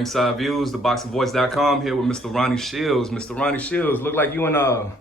Ringside Views, ThaBoxingvoice.com, here with Mr. Ronnie Shields. Mr. Ronnie Shields, look like you in a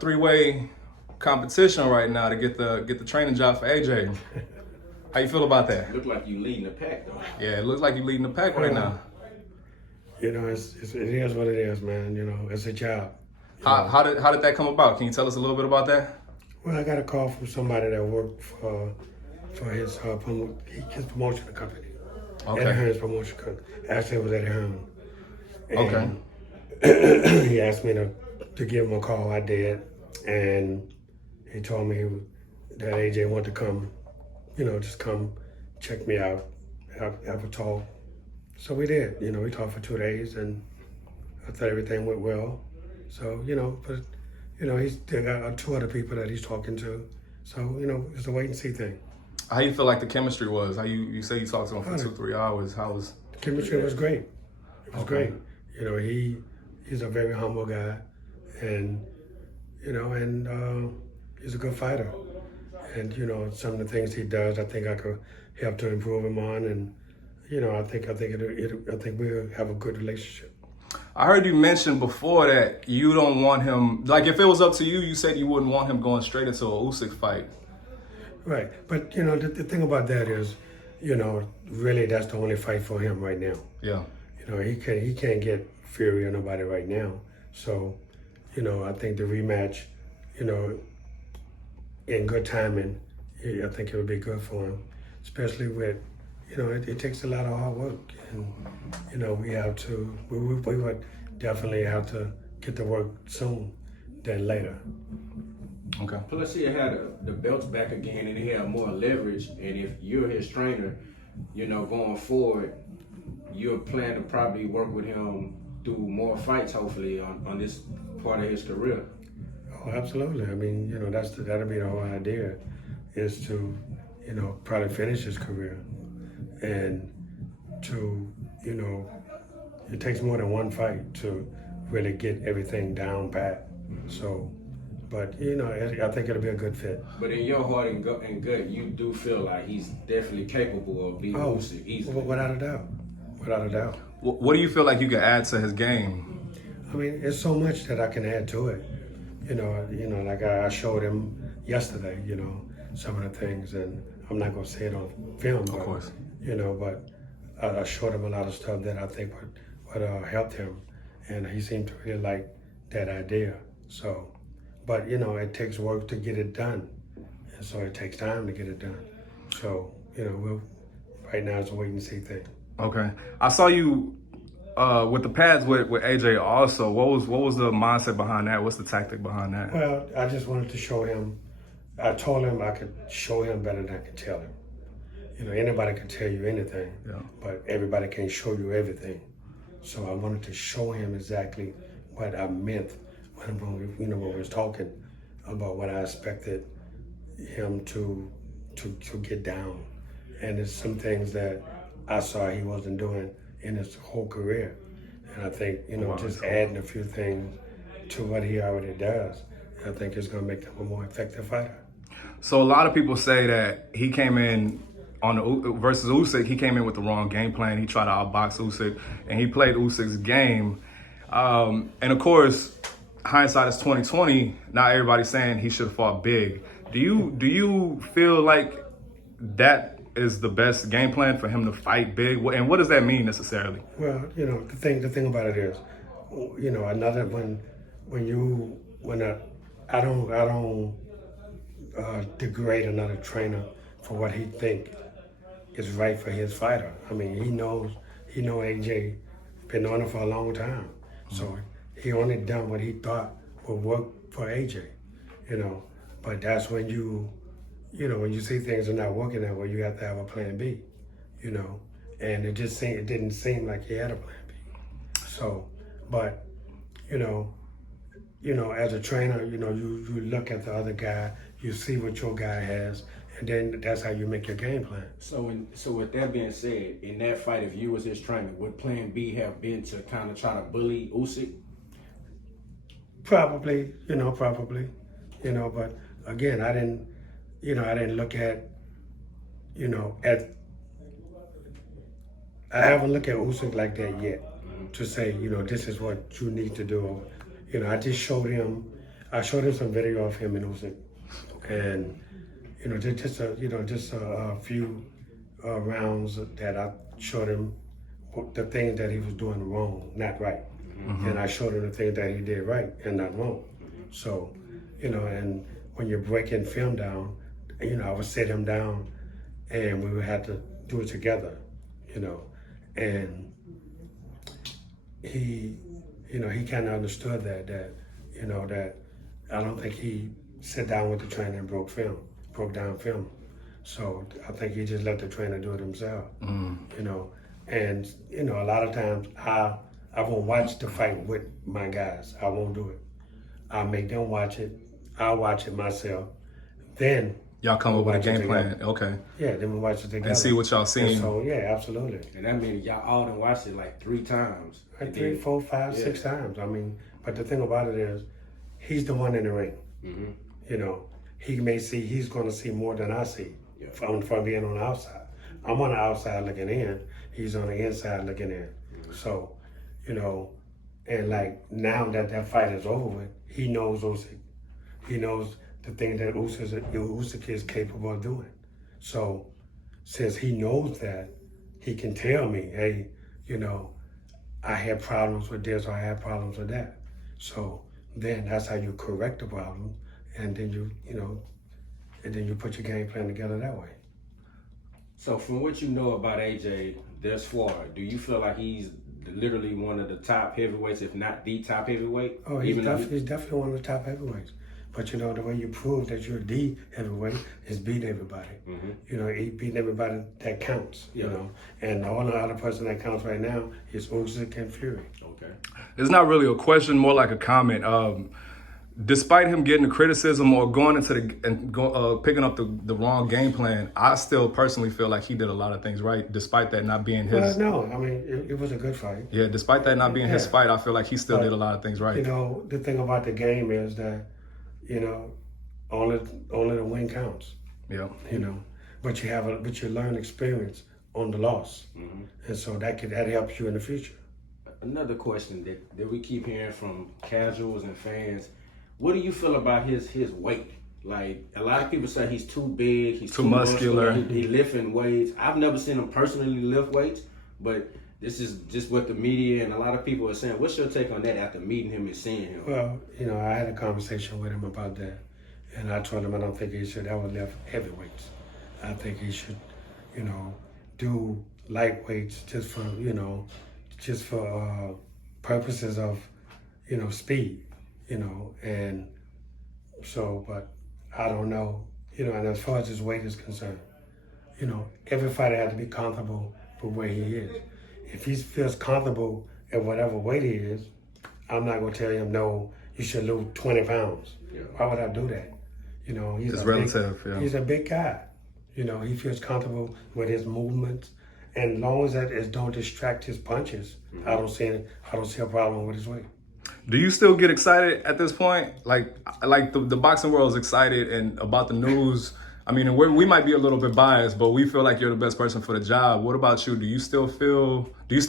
three-way competition right now to get the training job for AJ. How you feel about that? Look like you leading the pack though. Yeah, it looks like you leading the pack right now. You know, it is what it is, man. You know, it's a job. How did that come about? Can you tell us a little bit about that? Well, I got a call from somebody that worked for his promotion company. Okay. Eddie Hearn's promotion company. Actually, it was Eddie Hearn. Okay. He asked me to give him a call. I did, and he told me that AJ wanted to come. You know, just come check me out, have a talk. So we did. You know, we talked for 2 days, and I thought everything went well. So, you know, but, you know, he's still got 2 other people that he's talking to. So, you know, it's a wait and see thing. How you feel like the chemistry was? How you say you talked to him for 2-3 hours? How was the chemistry? Was great. It was great. You know, he's a very humble guy, and you know, and he's a good fighter. And you know, some of the things he does, I think I could help to improve him on, and you know, I think we'll have a good relationship. I heard you mention before that you don't want him, like if it was up to you, you said you wouldn't want him going straight into a Usyk fight. Right, but you know, the thing about that is, you know, really that's the only fight for him right now. Yeah. You know, he can't get Fury or nobody right now. So, you know, I think the rematch, you know, in good timing, I think it would be good for him, especially with, you know, it takes a lot of hard work, and you know, we would definitely have to get to work soon than later. Okay. Plus he had the belts back again, and he had more leverage. And if you're his trainer, you know, going forward, you're planning to probably work with him through more fights, hopefully, on this part of his career. Oh, absolutely. I mean, you know, that'll be the whole idea, is to, you know, probably finish his career, and to, you know, it takes more than one fight to really get everything down pat. So, but you know, I think it'll be a good fit. But in your heart and gut, you do feel like he's definitely capable of beating Usyk easily. Without a doubt. Without a doubt. What do you feel like you can add to his game? I mean, it's so much that I can add to it. You know, like I showed him yesterday, you know, some of the things, and I'm not gonna say it on film, Of course. You know, but I showed him a lot of stuff that I think would help him, and he seemed to really like that idea. So, but you know, it takes work to get it done, and so it takes time to get it done. So, you know, right now it's a wait and see thing. Okay. I saw you with the pads with AJ also. What was the mindset behind that? What's the tactic behind that? Well, I just wanted to show him. I told him I could show him better than I could tell him. You know, anybody can tell you anything, but everybody can't show you everything. So I wanted to show him exactly what I meant when we was talking about what I expected him to get down. And there's some things that I saw he wasn't doing in his whole career. And I think, you know, just adding a few things to what he already does, I think is going to make him a more effective fighter. So a lot of people say that he came in on the versus Usyk, he came in with the wrong game plan. He tried to outbox Usyk, and he played Usyk's game. And of course, hindsight is 20/20. Now everybody's saying he should have fought big. Do you feel like that is the best game plan for him to fight big? And what does that mean necessarily? Well, you know, the thing about it is, you know, another I don't degrade another trainer for what he think is right for his fighter. I mean, he know AJ been on it for a long time, so he only done what he thought would work for AJ, you know. But that's when you know, when you see things are not working that way, you have to have a plan B, you know. And it didn't seem like he had a plan B. So, but you know, as a trainer, you know, you look at the other guy, you see what your guy has, and then that's how you make your game plan. So with that being said, in that fight, if you was his trainer, would plan B have been to kind of try to bully Usyk? Probably, but again, I didn't look at, at I haven't looked at Usyk like that yet to say, this is what you need to do. I just showed him, some video of him and Usyk. And, just a few rounds that I showed him the things that he was doing wrong, not right. And I showed him the things that he did right and not wrong. So, and when you're breaking film down, I would sit him down and we would have to do it together, and he kind of understood that I don't think he sat down with the trainer and broke down film. So I think he just let the trainer do it himself, and a lot of times I won't watch the fight with my guys. I won't do it. I'll make them watch it. I'll watch it myself. Then y'all come up with a game plan. Okay. Yeah, then we watch it together. And see what y'all seen. So yeah, absolutely. And that means y'all all done watched it like 3 times. Like 3, 4, 5, 6 times. I mean, but the thing about it is, he's the one in the ring. He's going to see more than I see from being on the outside. I'm on the outside looking in. He's on the inside looking in. So, and like now that fight is over with, he knows Usyk. He knows the thing that Usyk is capable of doing. So since he knows that, he can tell me, hey, I had problems with this or I had problems with that. So then that's how you correct the problem, and then you put your game plan together that way. So from what you know about AJ thus far, do you feel like he's literally one of the top heavyweights, if not the top heavyweight? Oh, he's definitely one of the top heavyweights. But the way you prove that you're the heavyweight is beating everybody. He beating everybody that counts. And the only other person that counts right now is Usyk and Fury. Okay. It's not really a question, more like a comment. Despite him getting the criticism or going into picking up the wrong game plan, I still personally feel like he did a lot of things right, despite that not being his. Well, no, I mean it was a good fight. Yeah, despite that not being his fight, I feel like he still did a lot of things right. The thing about the game is that only the win counts. Yeah. But you learn experience on the loss, and so that helps you in the future. Another question that we keep hearing from casuals and fans: what do you feel about his weight? Like, a lot of people say he's too big, he's too muscular. He lifting weights. I've never seen him personally lift weights, but this is just what the media and a lot of people are saying. What's your take on that after meeting him and seeing him? Well, I had a conversation with him about that, and I told him I don't think he should ever lift heavyweights. I think he should, do lightweights just for purposes of, speed, and so, but I don't know, and as far as his weight is concerned, every fighter has to be comfortable with where he is. If he feels comfortable at whatever weight he is, I'm not going to tell him, no, you should lose 20 pounds. Yeah. Why would I do that? It's relative. He's a big guy. He feels comfortable with his movements. And as long as that don't distract his punches, I don't see a problem with his weight. Do you still get excited at this point? Like the boxing world is excited and about the news. I mean, we might be a little bit biased, but we feel like you're the best person for the job. What about you? Do you still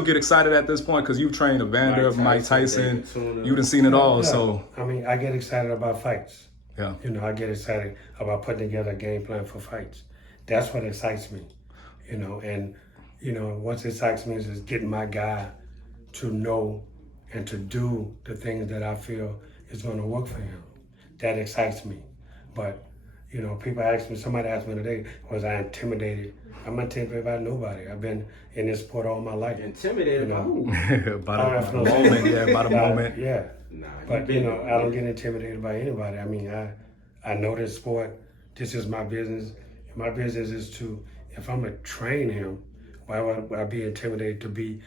get excited at this point? Because you've trained Evander, Mike Tyson. You done seen it all. Yeah. So I mean, I get excited about fights. Yeah. I get excited about putting together a game plan for fights. That's what excites me. And what excites me is getting my guy to know and to do the things that I feel is going to work for him. That excites me. But somebody asked me today, was I intimidated? I'm not intimidated by nobody. I've been in this sport all my life. Intimidated by who? By the moment, by the moment. Yeah. Nah, but, I don't get intimidated by anybody. I mean, I know this sport. This is my business. My business is to, if I'm going to train him, why would I be intimidated to be,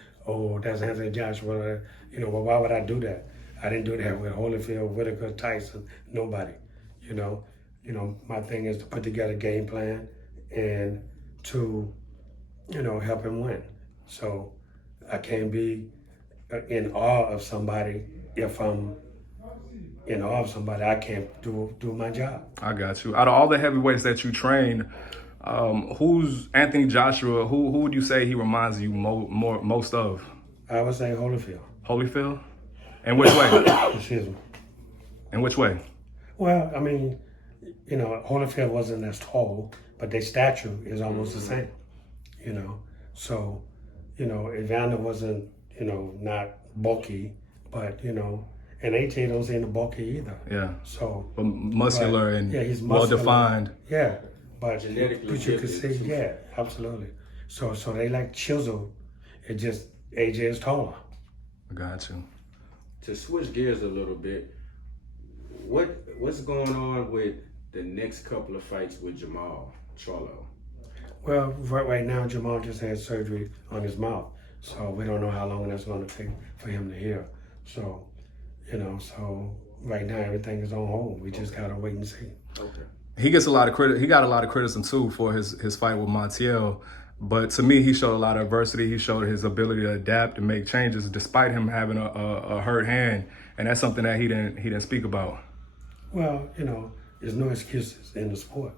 that's Anthony Joshua? Why would I do that? I didn't do that with Holyfield, Whitaker, Tyson, nobody. My thing is to put together a game plan and to, help him win. So I can't be in awe of somebody if I'm in awe of somebody. I can't do my job. I got you. Out of all the heavyweights that you train, Who's Anthony Joshua? Who would you say he reminds you most of? I would say Holyfield. Holyfield? In which way? Excuse me. In which way? Well, I mean, you know, Holyfield wasn't as tall, but their stature is almost the same, you know. So, you know, Evander wasn't, you know, not bulky, but, you know, and AJ don't seem bulky either. Yeah. So, but muscular and yeah, he's muscular, well-defined. Yeah, but Genetically but you can see, gifted. yeah, absolutely. So they like chiseled. It just AJ is taller. I got you. To switch gears a little bit, what's going on with the next couple of fights with Jamal Charlo? Well, right now Jamal just had surgery on his mouth, so we don't know how long that's going to take for him to heal. So, you know, so right now everything is on hold. We just gotta wait and see. Okay. He gets a lot of credit. He got a lot of criticism too for his fight with Montiel. But to me, he showed a lot of adversity. He showed his ability to adapt and make changes despite him having a hurt hand, and that's something that he didn't speak about. Well, you know, there's no excuses in the sport.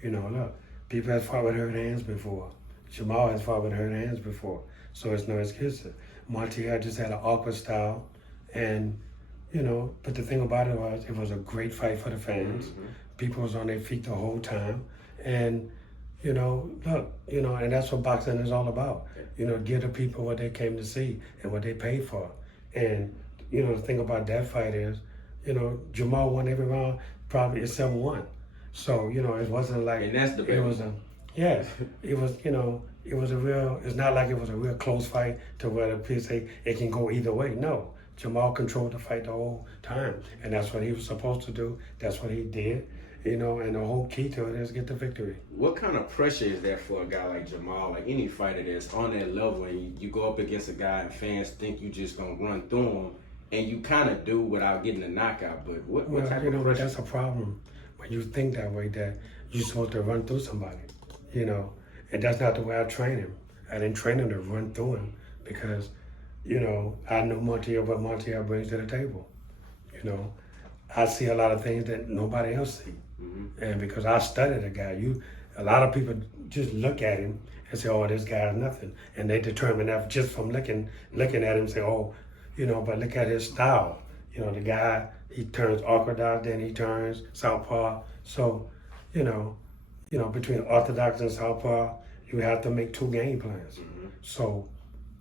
You know, look, people have fought with hurt hands before. Jamal has fought with hurt hands before, so it's no excuses. Montiel just had an awkward style, and you know, but the thing about it was a great fight for the fans. Mm-hmm. People was on their feet the whole time, and you know, look, you know, and that's what boxing is all about. You know, give the people what they came to see and what they paid for. And, you know, the thing about that fight is, you know, Jamal won every round, probably except one. So, you know, it wasn't like And that's the it was a, yeah, it was, you know, it was a real, it's not like it was a real close fight to where the people say it can go either way. No, Jamal controlled the fight the whole time. And that's what he was supposed to do. That's what he did. You know, and the whole key to it is get the victory. What kind of pressure is that for a guy like Jamal, like any fighter that's on that level, and you go up against a guy and fans think you just gonna run through him, and you kind of do without getting a knockout, but what type of pressure? That's a problem when you think that way, that you're supposed to run through somebody, you know, and that's not the way I train him. I didn't train him to run through him because, you know, I know what Montiel brings to the table, you know. I see a lot of things that nobody else see. Mm-hmm. And because I studied the guy, a lot of people just look at him and say, oh, this guy is nothing. And they determine that just from looking at him and say, oh, you know, but look at his style. You know, the guy, he turns orthodox, then he turns southpaw. So, you know, between orthodox and southpaw, you have to make two game plans. Mm-hmm. So,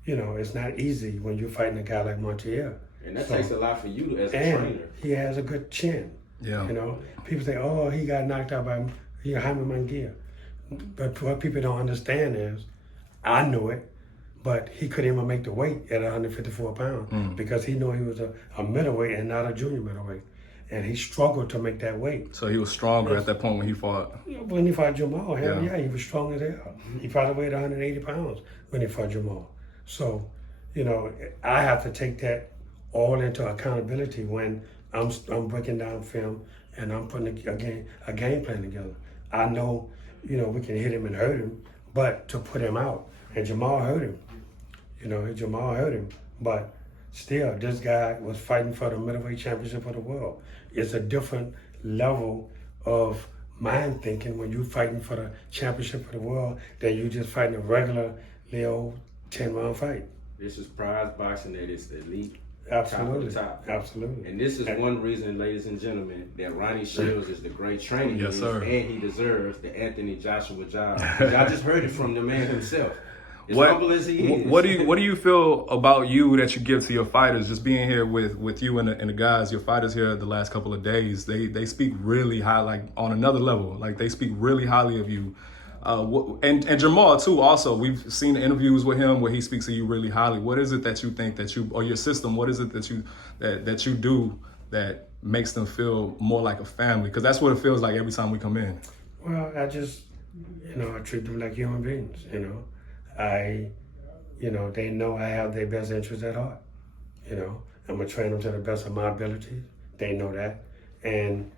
you know, it's not easy when you're fighting a guy like Montiel. And that takes a lot for you as a trainer. He has a good chin. Yeah. You know, people say, oh, he got knocked out by Jaime Munguia. But what people don't understand is, I knew it, but he couldn't even make the weight at 154 pounds because he knew he was a middleweight and not a junior middleweight. And he struggled to make that weight. So he was stronger at that point when he fought? When he fought Jamal, yeah, he was strong as hell. He probably weighed 180 pounds when he fought Jamal. So, you know, I have to take that all into accountability when I'm breaking down film and I'm putting a game plan together. I know, you know, we can hit him and hurt him, but to put him out, and Jamal hurt him. You know, Jamal hurt him, but still, this guy was fighting for the middleweight championship of the world. It's a different level of mind thinking when you're fighting for the championship of the world than you just fighting a regular little 10-round fight. This is prize boxing at its elite. Absolutely. Top of the top. Absolutely. And this is one reason, ladies and gentlemen, that Ronnie Shields is the great trainer yes, sir. And he deserves the Anthony Joshua job. Y'all just heard it from the man himself. As humble as he is. What do you feel about you that you give to your fighters? Just being here with you and the guys, your fighters here the last couple of days, they speak really high, like on another level. Like they speak really highly of you. And Jamal too. Also, we've seen interviews with him where he speaks of you really highly. What is it that you think that you, or your system? What is it that you do that makes them feel more like a family? Because that's what it feels like every time we come in. Well, I just, you know, I treat them like human beings. You know, they know I have their best interests at heart. You know, I'm gonna train them to the best of my abilities. They know that, and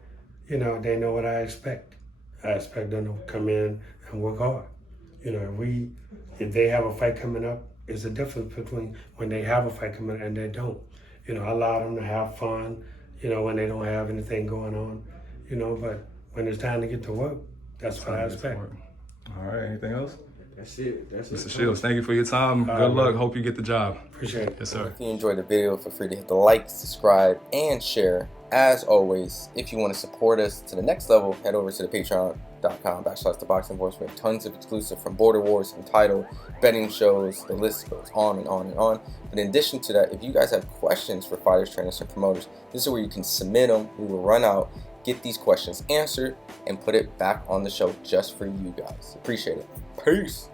you know, they know what I expect. I expect them to come in and work hard. You know, if they have a fight coming up, it's a difference between when they have a fight coming up and they don't. You know, I allow them to have fun, you know, when they don't have anything going on, you know, but when it's time to get to work, that's what I expect. All right, anything else? That's it. That's it. Mr. Shields, thank you for your time. Good luck. Hope you get the job. Appreciate it. Yes, sir. If you enjoyed the video, feel free to hit the like, subscribe, and share. As always, if you want to support us to the next level, head over to the patreon.com/ThaBoxingVoice. We have tons of exclusive from Border Wars, Entitled, betting shows, the list goes on and on and on. But in addition to that, if you guys have questions for fighters, trainers, and promoters, this is where you can submit them. We will run out, get these questions answered, and put it back on the show just for you guys. Appreciate it. Peace.